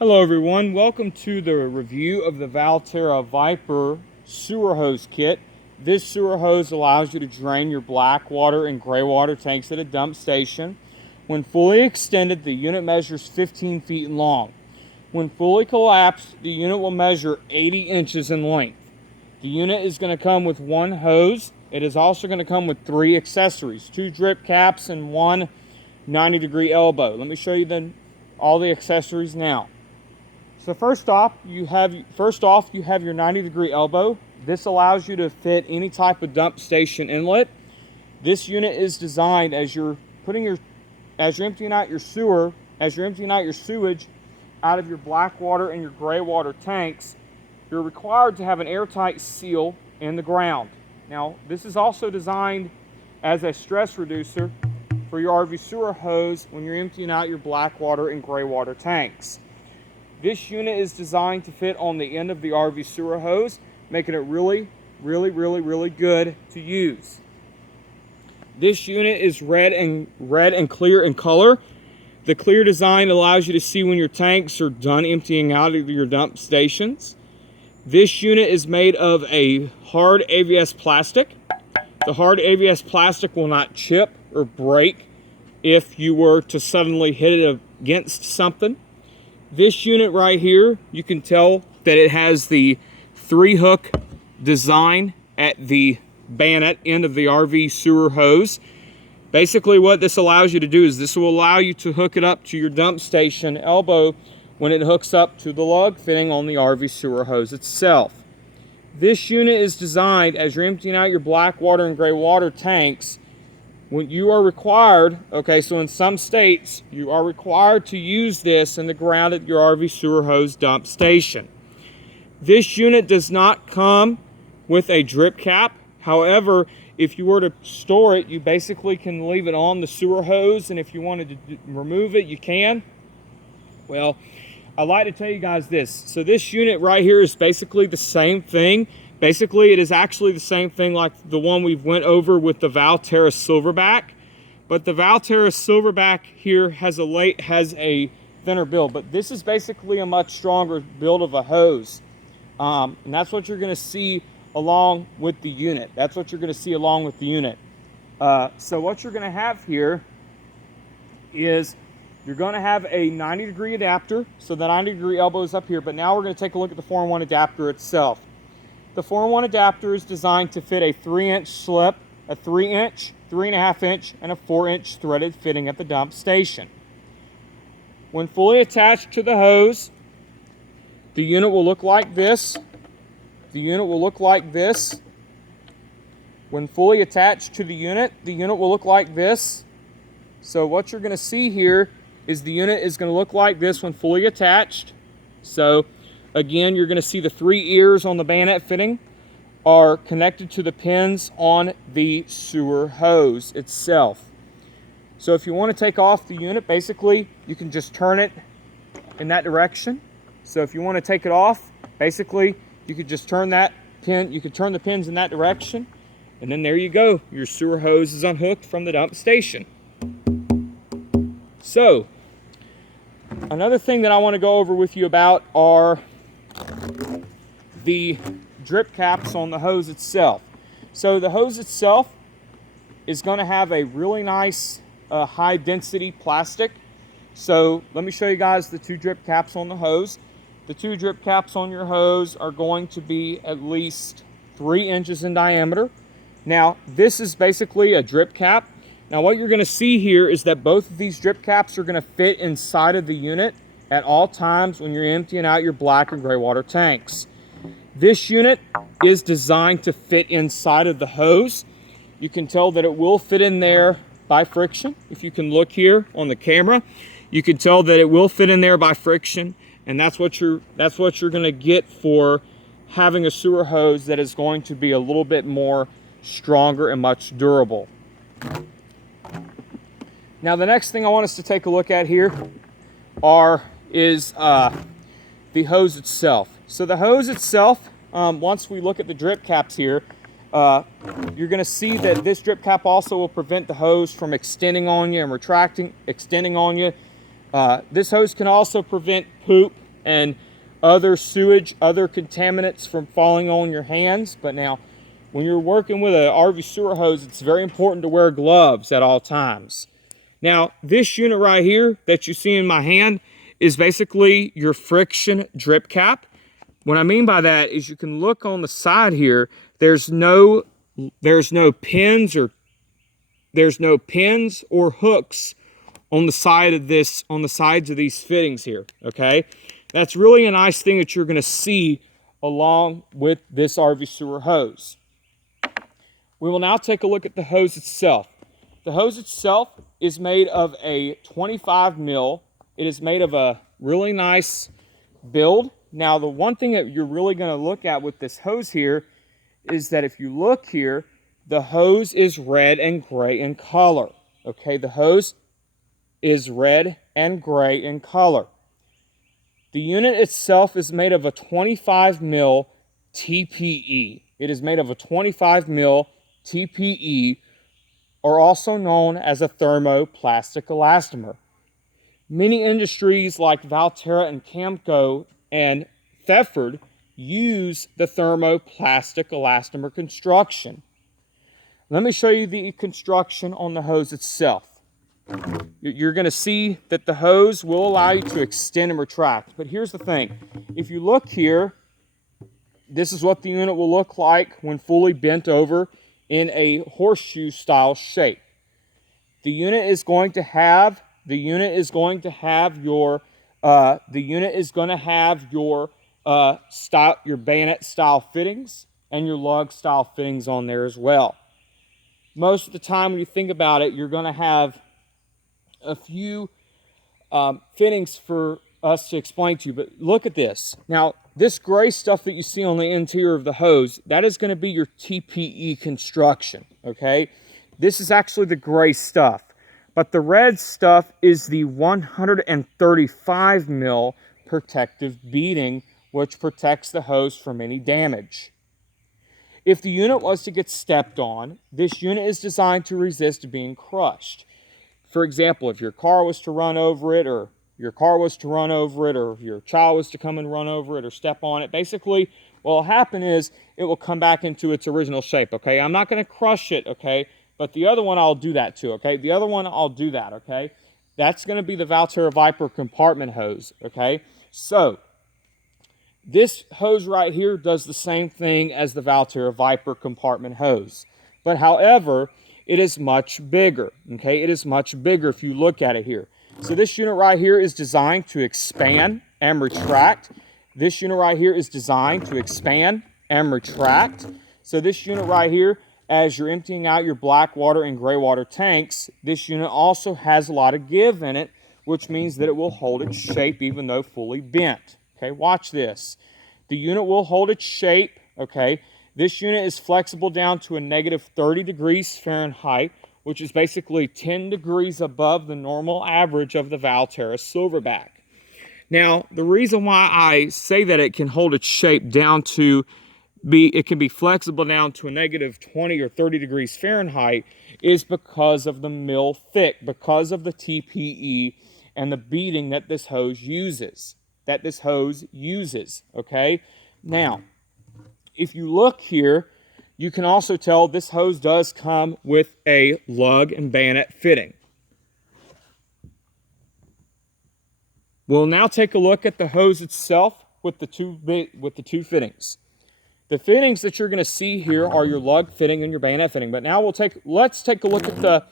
Hello everyone, welcome to the review of the Valterra Viper sewer hose kit. This sewer hose allows you to drain your black water and gray water tanks at a dump station. When fully extended, the unit measures 15 feet long. When fully collapsed, the unit will measure 80 inches in length. The unit is going to come with one hose. It is also going to come with 3 accessories, 2 drip caps and 1 90-degree elbow. Let me show you all the accessories now. So first off, you have your 90-degree elbow. This allows you to fit any type of dump station inlet. This unit is designed as you're emptying out your sewage out of your black water and your gray water tanks. You're required to have an airtight seal in the ground. Now, this is also designed as a stress reducer for your RV sewer hose when you're emptying out your black water and gray water tanks. This unit is designed to fit on the end of the RV sewer hose, making it really good to use. This unit is red and clear in color. The clear design allows you to see when your tanks are done emptying out of your dump stations. This unit is made of a hard ABS plastic. The hard ABS plastic will not chip or break if you were to suddenly hit it against something. This unit right here, you can tell that it has the 3-hook design at the bayonet end of the RV sewer hose. Basically what this allows you to do is this will allow you to hook it up to your dump station elbow when it hooks up to the lug fitting on the RV sewer hose itself. This unit is designed as you're emptying out your black water and gray water tanks. When you are required, so in some states, you are required to use this in the ground at your RV sewer hose dump station. This unit does not come with a drip cap. However, if you were to store it, you basically can leave it on the sewer hose, and if you wanted to remove it, you can. Well, I'd like to tell you guys this. So this unit right here is basically the same thing. Basically, it is actually the same thing like the one we've went over with the Valterra Silverback. But the Valterra Silverback here has a thinner build. But this is basically a much stronger build of a hose. And that's what you're going to see along with the unit. So what you're going to have here is you're going to have a 90-degree adapter. So the 90-degree elbow is up here. But now we're going to take a look at the 4-in-1 adapter itself. The 4-in-1 adapter is designed to fit a 3-inch slip, a 3-inch, 3.5-inch, and a 4-inch threaded fitting at the dump station. When fully attached to the hose, the unit will look like this. When fully attached to the unit will look like this. So what you're going to see here is the unit is going to look like this when fully attached. So again, you're going to see the 3 ears on the bayonet fitting are connected to the pins on the sewer hose itself. So if you want to take off the unit, basically, you can just turn it in that direction. So if you want to take it off, basically, you could just turn that pin, you could turn the pins in that direction, and then there you go. Your sewer hose is unhooked from the dump station. So, another thing that I want to go over with you about are the drip caps on the hose itself. So the hose itself is going to have a really nice high density plastic. So let me show you guys the 2 drip caps on the hose. The 2 drip caps on your hose are going to be at least 3 inches in diameter. Now this is basically a drip cap. Now what you're going to see here is that both of these drip caps are going to fit inside of the unit at all times when you're emptying out your black and gray water tanks. This unit is designed to fit inside of the hose. You can tell that it will fit in there by friction. If you can look here on the camera, you can tell that it will fit in there by friction, and that's what you're going to get for having a sewer hose that is going to be a little bit more stronger and much durable. Now the next thing I want us to take a look at here is the hose itself. So the hose itself, once we look at the drip caps here, you're going to see that this drip cap also will prevent the hose from extending on you and extending on you. This hose can also prevent poop and other sewage, other contaminants from falling on your hands. But now, when you're working with an RV sewer hose, it's very important to wear gloves at all times. Now, this unit right here that you see in my hand is basically your friction drip cap. What I mean by that is you can look on the side here, there's no pins or hooks on the side of this, on the sides of these fittings here, okay? That's really a nice thing that you're gonna see along with this RV sewer hose. We will now take a look at the hose itself. The hose itself is made of a 25 mil. It is made of a really nice build. Now, the one thing that you're really gonna look at with this hose here is that if you look here, the hose is red and gray in color, okay? The hose is red and gray in color. The unit itself is made of a 25 mil TPE. It is made of a 25 mil TPE, or also known as a thermoplastic elastomer. Many industries like Valterra and Camco and Thetford use the thermoplastic elastomer construction. Let me show you the construction on the hose itself. You're going to see that the hose will allow you to extend and retract. But here's the thing. If you look here, this is what the unit will look like when fully bent over in a horseshoe style shape. The unit is going to have your your bayonet style fittings and your lug style fittings on there as well. Most of the time when you think about it, you're going to have a few fittings for us to explain to you, but look at this. Now, this gray stuff that you see on the interior of the hose, that is going to be your TPE construction, okay? This is actually the gray stuff, but the red stuff is the 135 mil protective beading, which protects the hose from any damage. If the unit was to get stepped on, this unit is designed to resist being crushed. For example, if your car was to run over it, or your child was to come and run over it or step on it, basically what will happen is it will come back into its original shape, okay? I'm not going to crush it, okay? But the other one I'll do that too, okay? The other one I'll do that, okay? That's going to be the Valterra Viper compartment hose, okay? So, this hose right here does the same thing as the Valterra Viper compartment hose. But however, it is much bigger, okay? It is much bigger if you look at it here. So this unit right here is designed to expand and retract. This unit right here is designed to expand and retract. So this unit right here, as you're emptying out your black water and gray water tanks, this unit also has a lot of give in it, which means that it will hold its shape even though fully bent. Okay, watch this. The unit will hold its shape, okay? This unit is flexible down to a negative 30 degrees Fahrenheit, which is basically 10 degrees above the normal average of the Valterra Silverback. Now, the reason why I say that it can hold its shape down to it can be flexible down to a negative 20 or 30 degrees Fahrenheit is because of the mill thick, because of the TPE and the beading that this hose uses. Okay? Now, if you look here, you can also tell this hose does come with a lug and bayonet fitting. We'll now take a look at the hose itself with the two fittings. The fittings that you're going to see here are your lug fitting and your bayonet fitting. But now let's take a look at the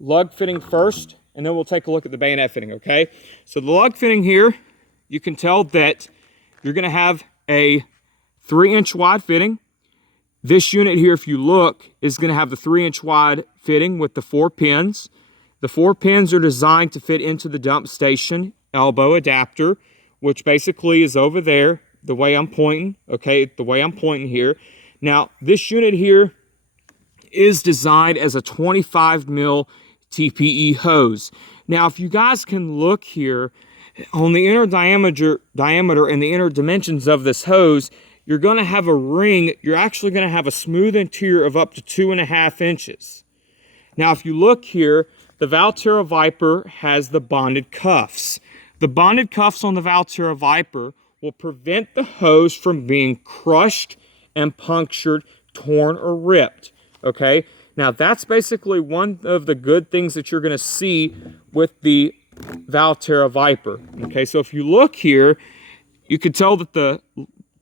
lug fitting first, and then we'll take a look at the bayonet fitting, okay? So the lug fitting here, you can tell that you're going to have a 3-inch wide fitting. This unit here, if you look, is going to have the 3-inch wide fitting with the 4 pins. The 4 pins are designed to fit into the dump station elbow adapter, which basically is over there, the way I'm pointing, okay, the way I'm pointing here. Now, this unit here is designed as a 25 mil TPE hose. Now, if you guys can look here, on the inner diameter and the inner dimensions of this hose, you're going to have a ring. You're actually going to have a smooth interior of up to 2.5 inches. Now, if you look here, the Valterra Viper has the bonded cuffs. The bonded cuffs on the Valterra Viper will prevent the hose from being crushed and punctured, torn, or ripped. Okay, now that's basically one of the good things that you're going to see with the Valterra Viper. Okay, so if you look here, you can tell that the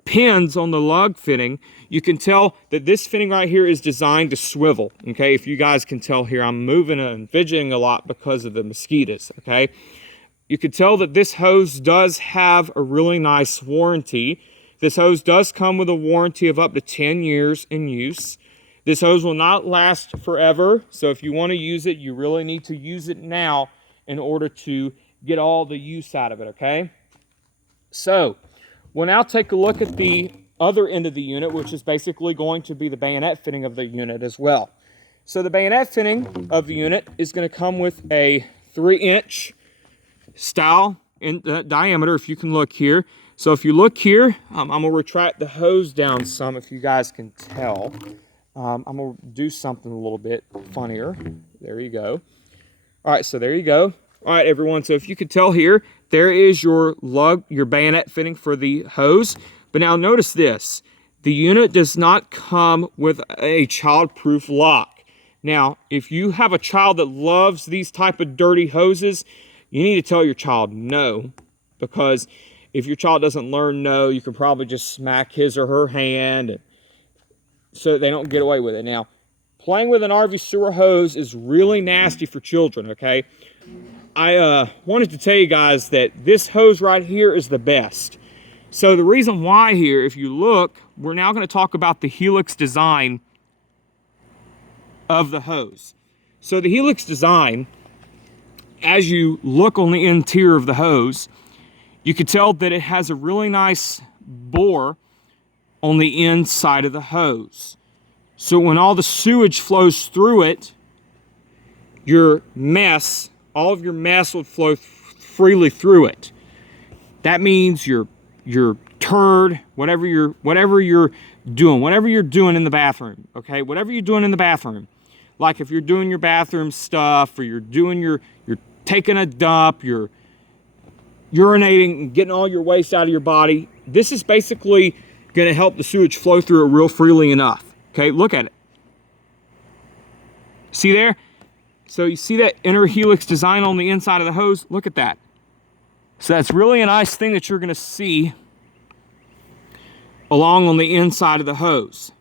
pins on the lug fitting, you can tell that this fitting right here is designed to swivel. Okay, if you guys can tell here, I'm moving and fidgeting a lot because of the mosquitoes. Okay, you can tell that this hose does have a really nice warranty. This hose does come with a warranty of up to 10 years in use. This hose will not last forever, so if you want to use it, you really need to use it now in order to get all the use out of it, okay? So, we'll now take a look at the other end of the unit, which is basically going to be the bayonet fitting of the unit as well. So the bayonet fitting of the unit is going to come with a 3-inch style in diameter, if you can look here. So if you look here, I'm going to retract the hose down some, if you guys can tell. I'm going to do something a little bit funnier. There you go. All right, so there you go. All right, everyone, so if you could tell here, there is your bayonet fitting for the hose. But now notice this. The unit does not come with a child-proof lock. Now, if you have a child that loves these type of dirty hoses, you need to tell your child no, because if your child doesn't learn no, you can probably just smack his or her hand so that they don't get away with it. Now, playing with an RV sewer hose is really nasty for children, okay? I wanted to tell you guys that this hose right here is the best. So the reason why here, if you look, we're now going to talk about the helix design of the hose. So the helix design, as you look on the interior of the hose, you can tell that it has a really nice bore on the inside of the hose. So when all the sewage flows through it, your mess, all of your mess will flow freely through it. That means your turd, whatever you're doing in the bathroom, okay? Whatever you're doing in the bathroom, like if you're doing your bathroom stuff, or you're taking a dump, you're urinating and getting all your waste out of your body, this is basically going to help the sewage flow through it real freely enough. Okay, look at it. See there? So you see that inner helix design on the inside of the hose? Look at that. So that's really a nice thing that you're going to see along on the inside of the hose.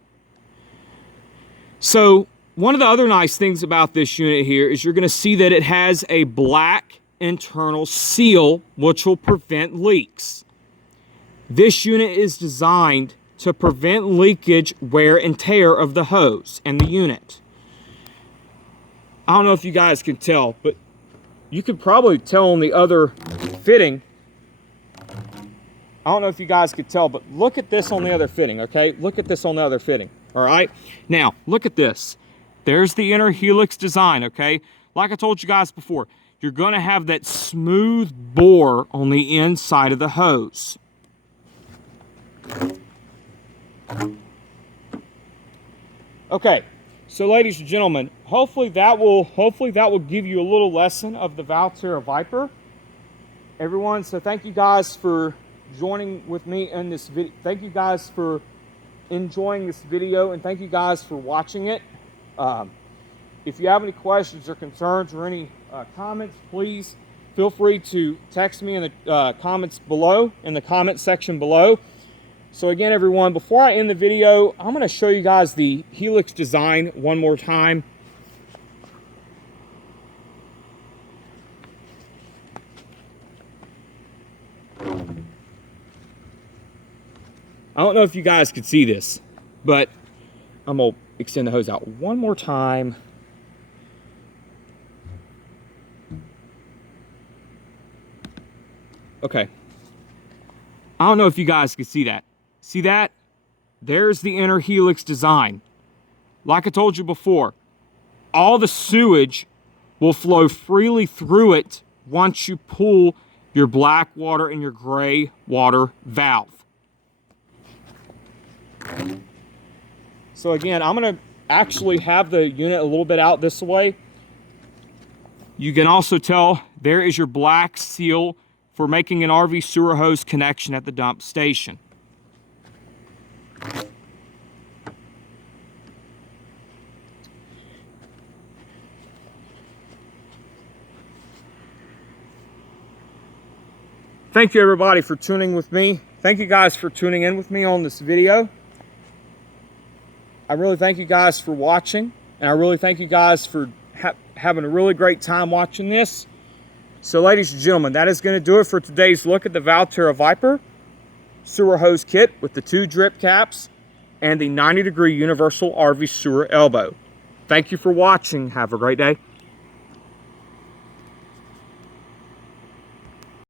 So one of the other nice things about this unit here is you're going to see that it has a black internal seal which will prevent leaks. This unit is designed to prevent leakage, wear, and tear of the hose and the unit. I don't know if you guys can tell, but you could probably tell on the other fitting. I don't know if you guys could tell, but look at this on the other fitting, okay? Look at this on the other fitting, all right? Now, look at this. There's the inner helix design, okay? Like I told you guys before, you're going to have that smooth bore on the inside of the hose. Okay, so ladies and gentlemen, hopefully that will give you a little lesson of the Valterra Viper. Everyone, so thank you guys for joining with me in this video. Thank you guys for enjoying this video, and thank you guys for watching it. If you have any questions or concerns or any comments, please feel free to text me in the comments below, in the comment section below. So again, everyone, before I end the video, I'm going to show you guys the helix design one more time. I don't know if you guys could see this, but I'm going to extend the hose out one more time. Okay. I don't know if you guys can see that. See that? There's the inner helix design. Like I told you before, all the sewage will flow freely through it once you pull your black water and your gray water valve. So again, I'm going to actually have the unit a little bit out this way. You can also tell there is your black seal for making an RV sewer hose connection at the dump station. Thank you everybody for tuning with me. Thank you guys for tuning in with me on this video. I really thank you guys for watching, and I really thank you guys for having a really great time watching this. So ladies and gentlemen, that is going to do it for today's look at the Valterra Viper sewer hose kit with the 2 drip caps and the 90-degree universal RV sewer elbow. Thank you for watching. Have a great day.